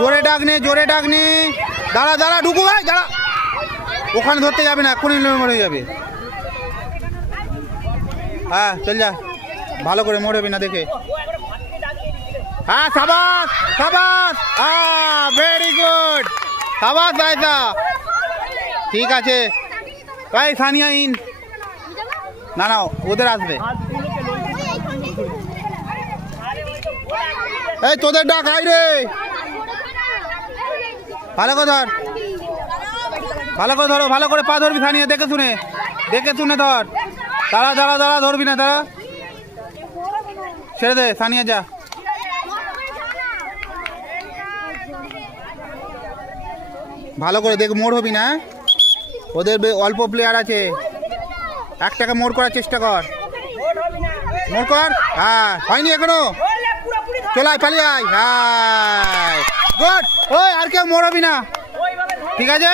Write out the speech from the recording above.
জোরে ডাক নে, জোরে ডাক নে। দাঁড়া দাঁড়া, ঢুকু ভাই দাঁড়া। ওখানে ধরতে যাবে না, এক্ষুনি মরে যাবে। হ্যাঁ চল যা, ভালো করে মরবি না দেখে। হ্যাঁ সাবাস সাবাস, ভেরি গুড, সাবাস ভাইসা। ঠিক আছে ভাই, সানিয়া ইন। না না, ওদের আসবে। এই তোদের ডাক আই রে, ভালো করে ধর, ভালো করে ধরো, ভালো করে পা ধরবি সানিয়া, দেখে শুনে, দেখে শুনে ধর। দাঁড়া দাঁড়া দাঁড়া, ধরবি না, দাঁড়া, ছেড়ে দে সানিয়া, যা। ভালো করে দেখ, মোড় হবি না। ওদের অল্প প্লেয়ার আছে, একটাকে মোড় করার চেষ্টা কর, মোড় কর। হ্যাঁ হয়নি এখনো, চলে আয়, পালিয়ে আয়। হ্যাঁ গুড, ওই আর কেউ মোড় হবি না, ঠিক আছে।